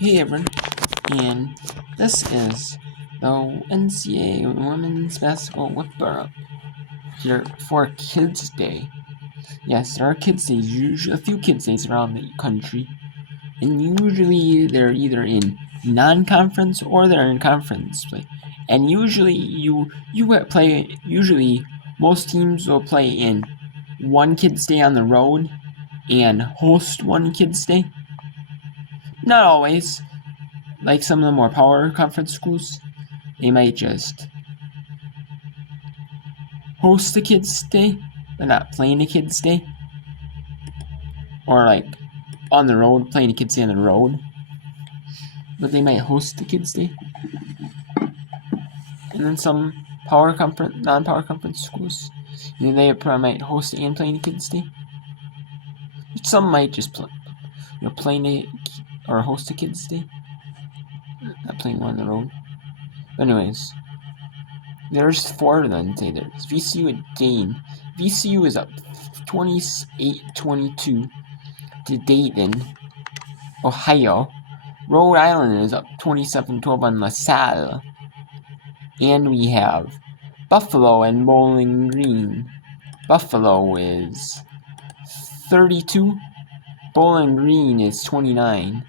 Hey everyone, and this is the NCAA Women's Basketball Whip-Up here for Kids Day. Yes, there are Kids Days, usually a few Kids Days around the country, and usually they're either in non-conference or they're in conference play. And usually usually most teams will play in one Kids Day on the road and host one Kids Day. Not always. Like some of the more power conference schools, they might just host the kids' day. They're not playing a kids' day. Or like on the road, playing a kids' day on the road. But they might host the kids' day. And then some non-power conference schools, they probably might host and play a kids' day. Some might just play, or host a kids' day. Not playing one on the road. But anyways, there's four of them today. There's VCU and Dane. VCU is up 28-22 to Dayton, Ohio. Rhode Island is up 27-12 on LaSalle. And we have Buffalo and Bowling Green. Buffalo is 32. Bowling Green is 29.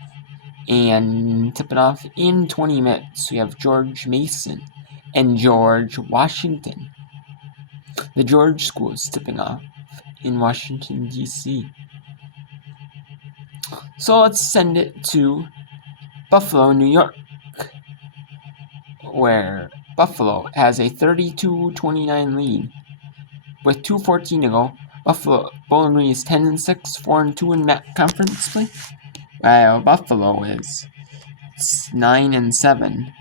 And tipping off in 20 minutes, we have George Mason and George Washington. The George School is tipping off in Washington, D.C. So let's send it to Buffalo, New York, where Buffalo has a 32-29 lead. With 2:14 to go, Bowling Green is 10-6, 4-2 in that conference play, while Buffalo is 9-7,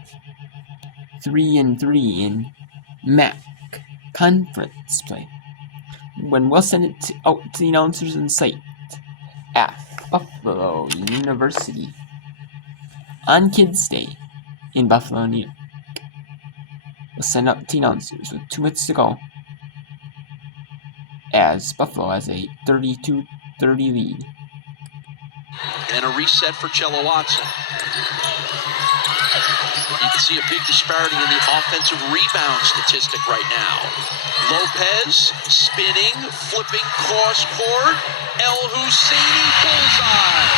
3-3 in MAC conference play. When we'll send it out to the announcers in sight at Buffalo University on Kids Day in Buffalo, New York. We'll send out the announcers with 2 minutes to go, as Buffalo has a 32-30 lead. And a reset for Cello Watson. You can see a big disparity in the offensive rebound statistic right now. Lopez spinning, flipping cross court. El Husseini bullseye.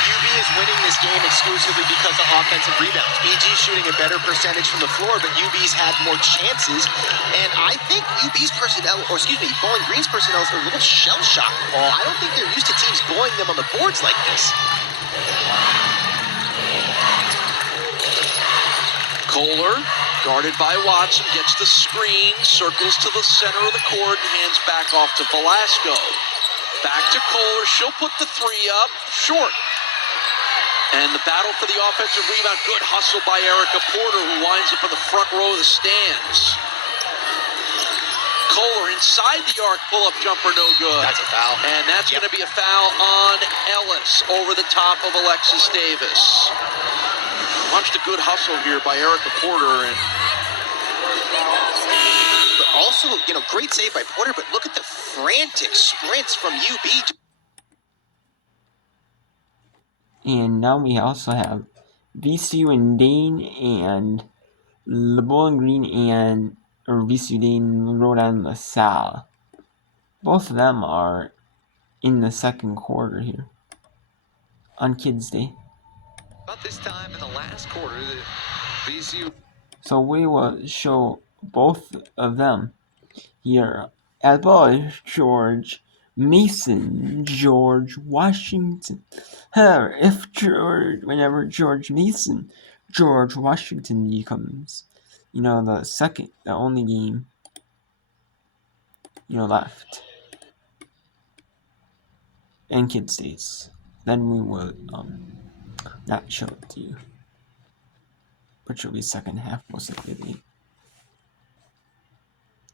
UB is winning this game exclusively because of offensive rebounds. BG shooting a better percentage from the floor, but UB's had more chances. And I think Bowling Green's personnel is a little shell-shocked, Paul. I don't think they're used to teams blowing them on the boards like this. Kohler, guarded by Watson, gets the screen, circles to the center of the court, and hands back off to Velasco. Back to Kohler. She'll put the three up, short. And the battle for the offensive rebound. Good hustle by Erica Porter, who winds up in the front row of the stands. Kohler inside the arc, pull-up jumper, no good. That's a foul. And that's going to be a foul on Ellis over the top of Alexis Davis. Watched a good hustle here by Erica Porter. But also, great save by Porter, but look at the frantic sprints from UB. And now we also have VCU and Dane and Bowling Green or VCU Dane, Rhode Island, LaSalle. Both of them are in the second quarter here on Kids Day. About this time in the last quarter, the VCU. So we will show both of them here, as well as George Mason, George Washington. However, whenever George Mason, George Washington becomes, the only game, left in Kids Days, then we will not show it to you, which will be second half most likely.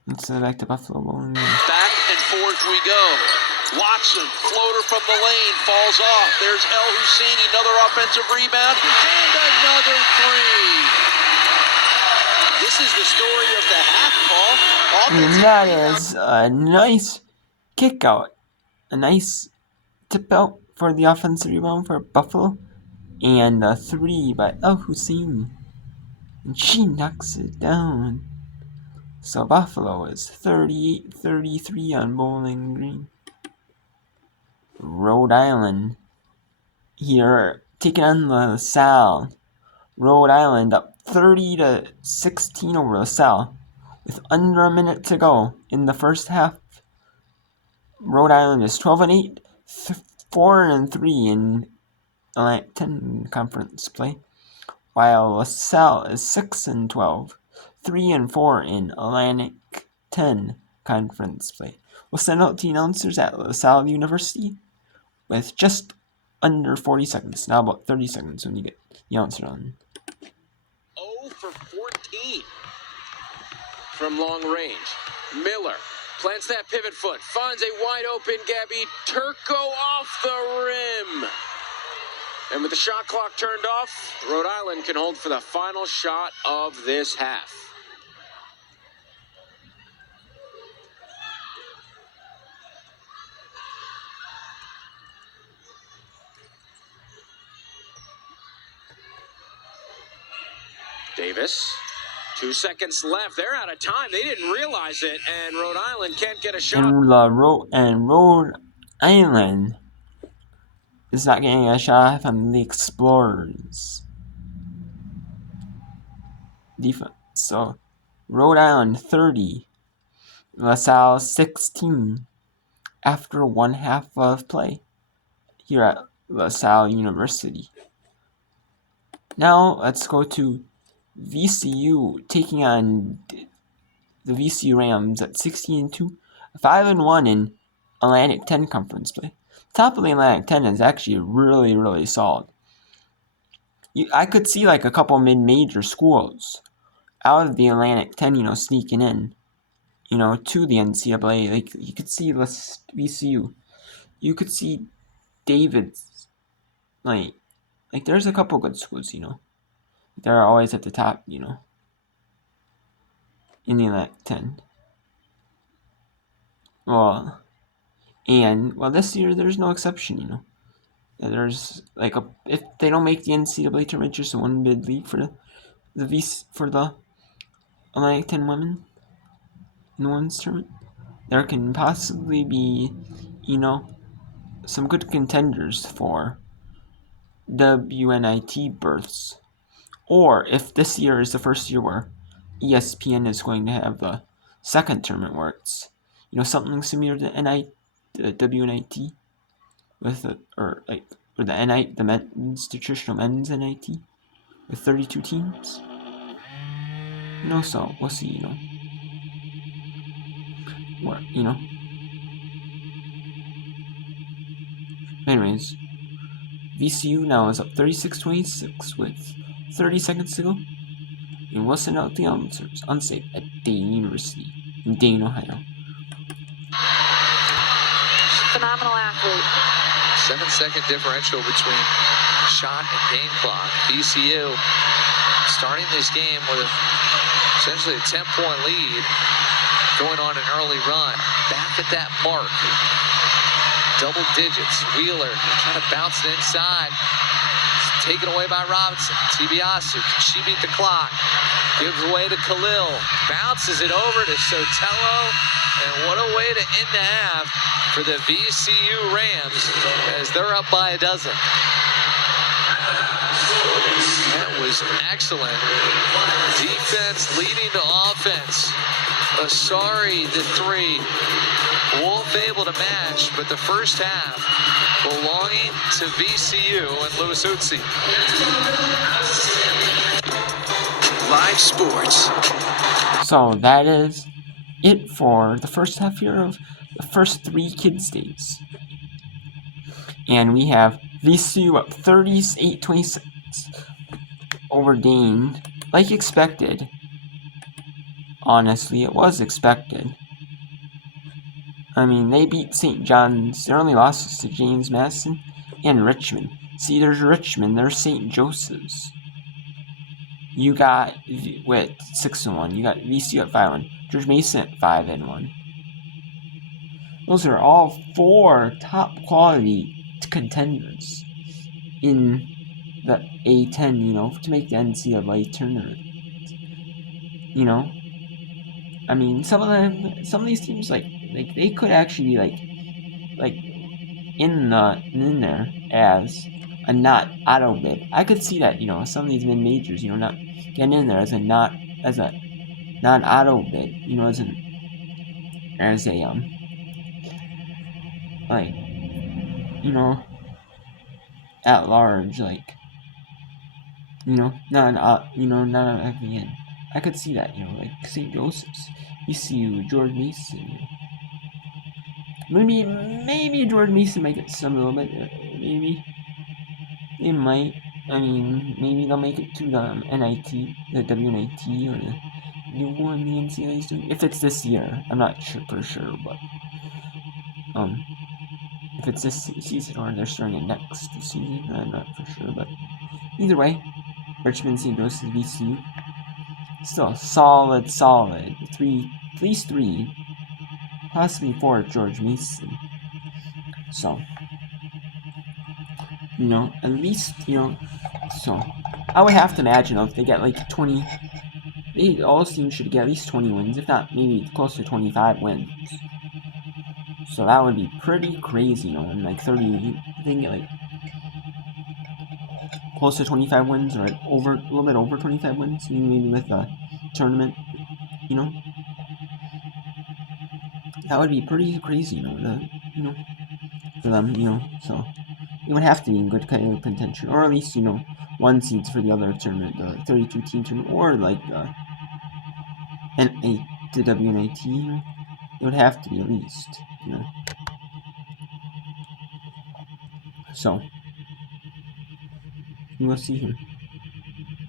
Let's send it back to Buffalo. Back and forth we go. Watson, floater from the lane, falls off. There's El Husseini, another offensive rebound, and another three. This is the story of the half, Paul. And that is a nice kick out. A nice tip out for the offensive rebound for Buffalo. And a 3 by El Hussein. And she knocks it down. So Buffalo is 38-33 on Bowling Green. Rhode Island here taking on LaSalle. Rhode Island up 30-16 over LaSalle with under a minute to go in the first half. Rhode Island is 12-8, 4-3 in Atlantic 10 conference play, while LaSalle is 6-12, 3-4 in Atlantic 10 conference play. We'll send out the announcers at LaSalle University with just under 40 seconds, now about 30 seconds when you get the announcer on. 0 for 14 from long range. Miller plants that pivot foot, finds a wide open Gabby Turco off the rim. And with the shot clock turned off, Rhode Island can hold for the final shot of this half. Davis, 2 seconds left. They're out of time. They didn't realize it, and Rhode Island can't get a shot. And Rhode Island is not getting a shot from the Explorers defense. So Rhode Island 30, LaSalle 16 after one half of play here at LaSalle University. Now let's go to VCU taking on the VCU Rams at 16-2, 5-1 in Atlantic 10 conference play. Top of the Atlantic 10 is actually really, really solid. I could see like a couple mid-major schools out of the Atlantic 10, sneaking in, to the NCAA. Like you could see VCU, you could see David's, like there's a couple good schools, they're always at the top, in the Atlantic 10. Well, this year there's no exception, There's if they don't make the NCAA tournament, just one bid league for the Atlantic 10 women in the women's tournament. There can possibly be, some good contenders for WNIT berths. Or if this year is the first year where ESPN is going to have the second tournament where it's, something similar to WNIT with the men's traditional men's NIT with 32 teams. So we'll see, what, Anyways, VCU now is up 36-26 with 30 seconds to go. And we'll send out the announcers unsafe at Dane University in Dane, Ohio. Phenomenal athlete. 7-second differential between shot and game clock. VCU starting this game with essentially a 10-point lead, going on an early run. Back at that mark. Double digits. Wheeler trying to bounce it inside. Taken away by Robinson. Tibiasu, can she beat the clock? Gives away to Khalil. Bounces it over to Sotelo. And what a way to end the half for the VCU Rams as they're up by a dozen. That was excellent. Defense leading to offense. Asari, the 3. Wolf able to match, but the first half belonging to VCU and Louis Utsi. Live sports. So that is it for the first half here of the first 3 kids' days. And we have VCU up 38-26 over Dane, like expected. Honestly, it was expected. They beat St. John's. Their only losses to James Madison and Richmond. See, there's Richmond. There's St. Joseph's. You got, with 6-1. You got VCU at 5-1. George Mason at 5-1. Those are all 4 top quality contenders in the A10, you know, to make the NCAA tournament. You know, I mean, some of these teams like they could actually be like in there as a not auto bid. I could see that, you know, some of these mid majors, you know, not getting in there as a non auto bid, you know, as a like, you know, at large, like, you know, not at the end. I could see that, you know, like St. Joseph's, ECU, George Mason. Maybe George Mason might get some a little bit. Maybe they might. I mean, maybe they'll make it to the NIT, the WNIT, or the new one the NCAA is doing. If it's this year, I'm not sure for sure, but if it's this season or they're starting it next season, I'm not for sure. But either way, Richmond St. Joseph VCU still solid. At least three, possibly four at George Mason. So, you know, at least, you know, so I would have to imagine if they get like 20, all teams should get at least 20 wins, if not maybe close to 25 wins. So that would be pretty crazy, you know, and like 30, I think like close to 25 wins, or a little bit over 25 wins, maybe with a tournament, you know. That would be pretty crazy, you know, for them, you know. So it would have to be in good kind of contention, or at least, you know, one seeds for the other tournament, the 32 team tournament, or like the WNIT, you know. It would have to be at least, you know. So we'll see here.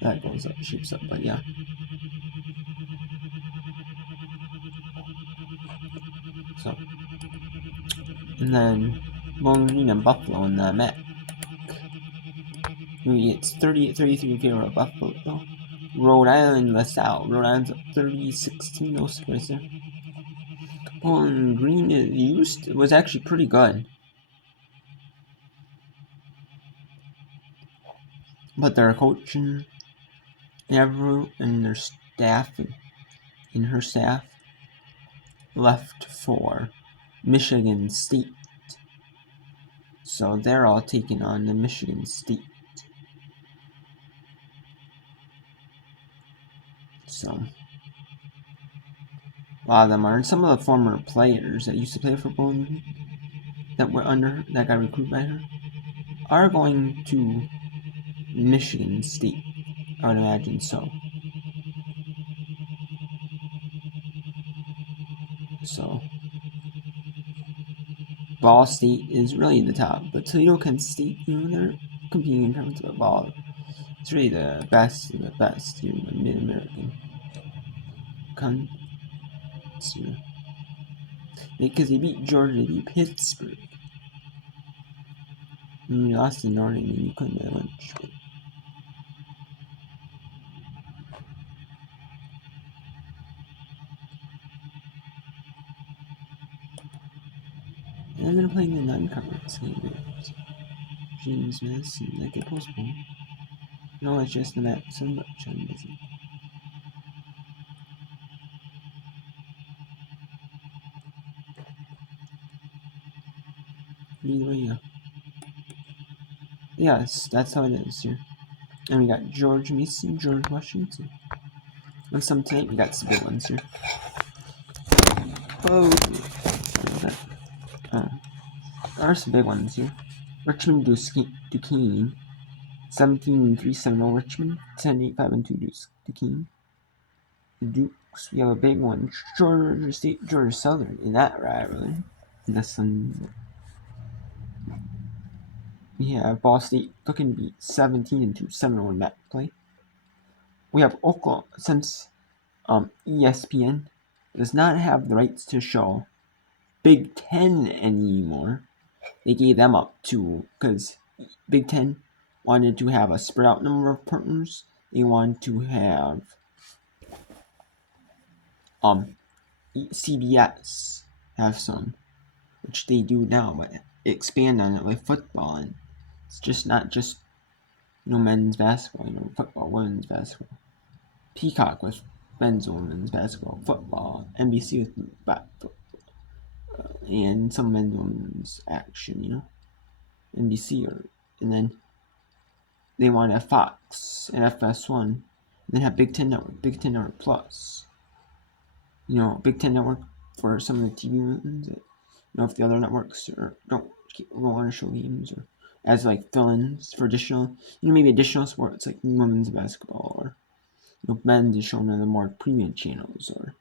That goes up, shapes up, but yeah. So, and then Bowling Green and Buffalo in the MAC. It's 38-33 in favor of Buffalo, though. Rhode Island, LaSalle. Rhode Island's up 30-16, no surprise there. Bowling Green was actually pretty good. But their coach and their staff and her staff left for Michigan State. So they're all taking on the Michigan State. So a lot of them are, and some of the former players that used to play for Bowling Green that got recruited by her are going to Michigan State. I would imagine so. So Ball State is really the top, but Toledo, Kent State, you know, they're competing in terms of ball. It's really the best of the best here in the Mid-American Conference, you know. Because they beat Georgia, they beat Pittsburgh. And you lost to Notre Dame, you couldn't have much. But and they're playing the non-conference game. James Madison, that get postponed. No, it's just the map so much I'm busy. Either way, yeah. Yes, that's how it is here. And we got George Mason, George Washington. And some tonight we got some big ones here. Oh, there are some big ones here. Richmond Duquesne. 17-3-7 Richmond. 10-8-5-2 Duquesne. The Dukes, we have a big one. Georgia State, Georgia Southern in that rivalry. This one, we have Ball State looking to beat 17-2 Seminole in that play. We have Oklahoma, since ESPN does not have the rights to show Big Ten anymore. They gave them up too, because Big Ten wanted to have a spread out number of partners. They wanted to have CBS have some, which they do now, but expand on it with football, and it's just not just men's basketball, football, women's basketball. Peacock with men's and women's basketball, football. NBC with football, and some men's and women's action, NBC, and then they want to have Fox and FS1, and then have Big Ten Network Plus. Big Ten Network for some of the TV ones. If the other networks don't want to show games, or as like fill-ins for additional, maybe additional sports like women's basketball, or men's is shown on the more premium channels, or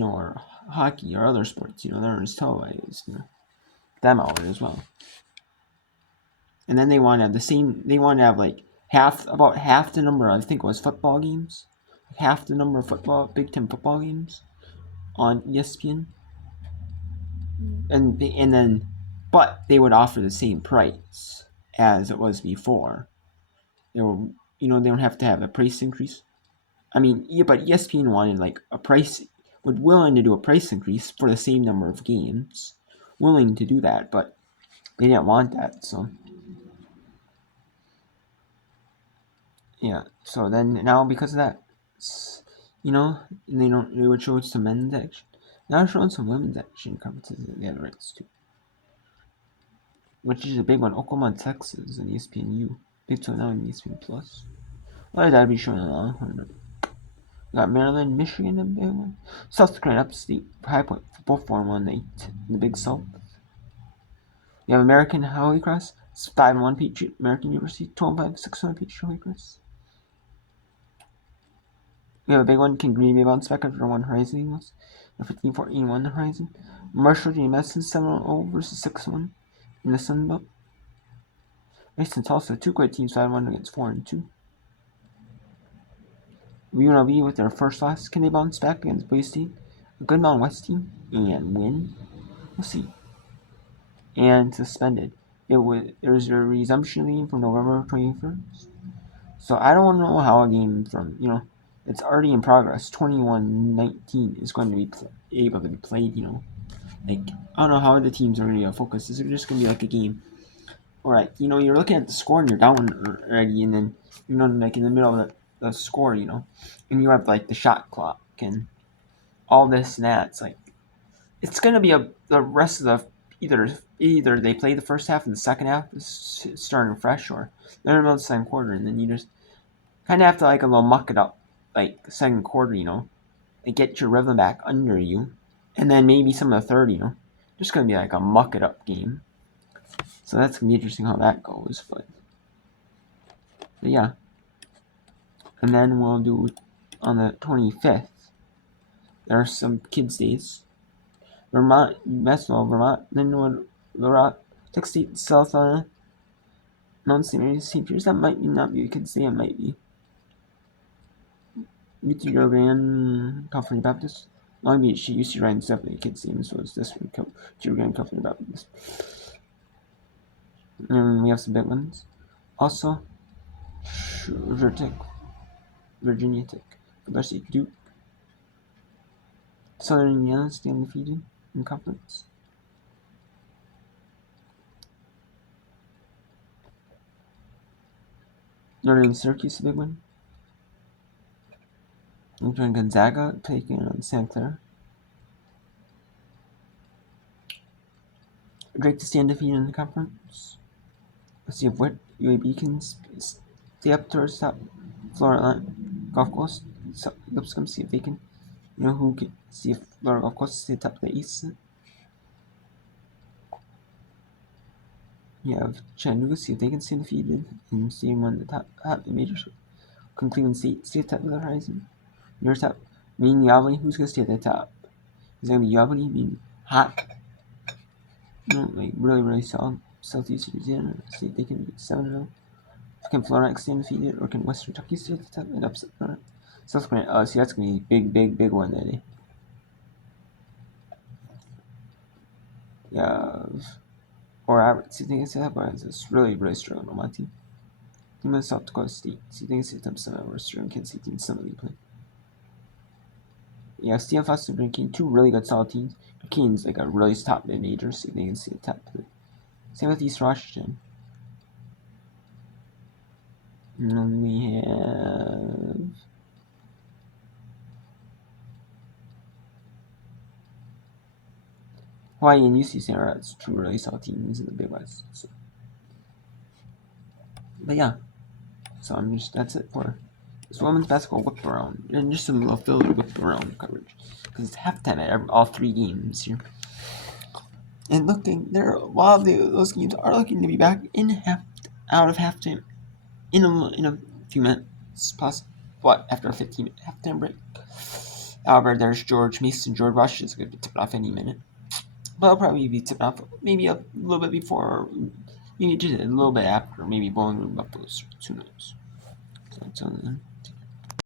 or hockey or other sports. They're as televised. Them out as well. And then they want to have the same. They want to have like about half the number. I think it was football games. Half the number of Big Ten football games on ESPN. And then, but they would offer the same price as it was before. They don't have to have a price increase. I mean, yeah, but ESPN wanted like a price, willing to do a price increase for the same number of games, willing to do that, but they didn't want that, so. Yeah, so then now because of that, they would show some men's action. Now showing some women's action conferences that they have rights to. Which is a big one. Oklahoma, Texas, and ESPNU. Big 2 now in ESPN Plus. Why would that be showing along? We got Maryland, Michigan, a big one. South Carolina, Upstate, High Point football form on in the Big South. We have American Holy Cross, 5-1 Patriot, American University, 12-5, 6-1 Patriot Holy Cross. We have a big one. Can Green Bay bounce back after 1 Horizon Eagles? 15-14-1 Horizon. Marshall J. Madison 7-0 versus 6-1 in the Sun Belt. Mason Tulsa, 2 great teams, 5-1 against 4-2. UNLV with their first loss. Can they bounce back against Boise State? A good Mountain West team and win? We'll see. And suspended. There's a resumption game from November 21st. So I don't know how a game from, it's already in progress. 21-19 is going to be able to be played, Like, I don't know how the teams are going to focus. Is it just going to be like a game? Alright, you're looking at the score and you're down already, and then, like in the middle of the score, and you have like the shot clock and all this and that. It's like, it's going to be the rest of the, either they play the first half and the second half is starting fresh, or they're in the middle of the second quarter, and then you just kind of have to like a little muck it up, like second quarter, like get your rhythm back under you, and then maybe some of the third, just going to be like a muck it up game. So that's going to be interesting how that goes, but yeah. And then we'll do on the 25th. There are some kids' days. Vermont, Linwood, Laurent, Texas State, South Mount St. Mary's, St. Peter's. That might not be a kids' day. It might be. UT Grand Company Baptist. Long Beach, UC Ryan's definitely a kids' day. So is this one, UT Grand Company Baptist. And we have some big ones. Also, Virginia Tech, University Duke. Southern Indiana stay undefeated in conference. Notre Dame Syracuse, a big one. Northern Gonzaga taking on Santa Clara. Drake to stay undefeated in the conference. Let's see if what UAB can stay up towards top Florida Gulf Coast. So, Lipscomb, see if they can, who can see if Florida Gulf Coast stay top of the East. You have Chattanooga, see if they can stay undefeated and stay in one of the top majors. Can Cleveland State stay at the top of the horizon? Your top. Uvalde, who's going to stay at the top? Is it going to be Uvalde being hot? Like really, really solid. Southeast Louisiana, see if they can be 7-0. Can Florida stay undefeated, or can Western Kentucky stay at the top and upset Florida? South Carolina, see, that's going to be big one that day. Yeah. Or Abbott, see if they can stay at the top, it's really, really struggling on my team. Team of South Dakota State, see if they can stay at the top 7 hours, struggling Kansas State team, some of the play. Yeah, Steve Foster and Keene, 2 really good solid teams. Keene's like a really top mid major, so they can see the top. Same with East Washington. And then we have Hawaii and UC Santa Cruz, two really solid teams in the Big West. So. But yeah, so that's it for this women's basketball whip around, and just some little Philly whip around coverage because it's halftime at all 3 games here. And looking there, while those games are looking to be back out of halftime in a few minutes plus. What after a 15-minute halftime break? However, there's George Mason. George Rush is going to be tipping off any minute. But I'll probably be tipping off maybe a little bit before, or maybe just a little bit after, maybe Bowling Green Buffaloes. Who knows? So until then.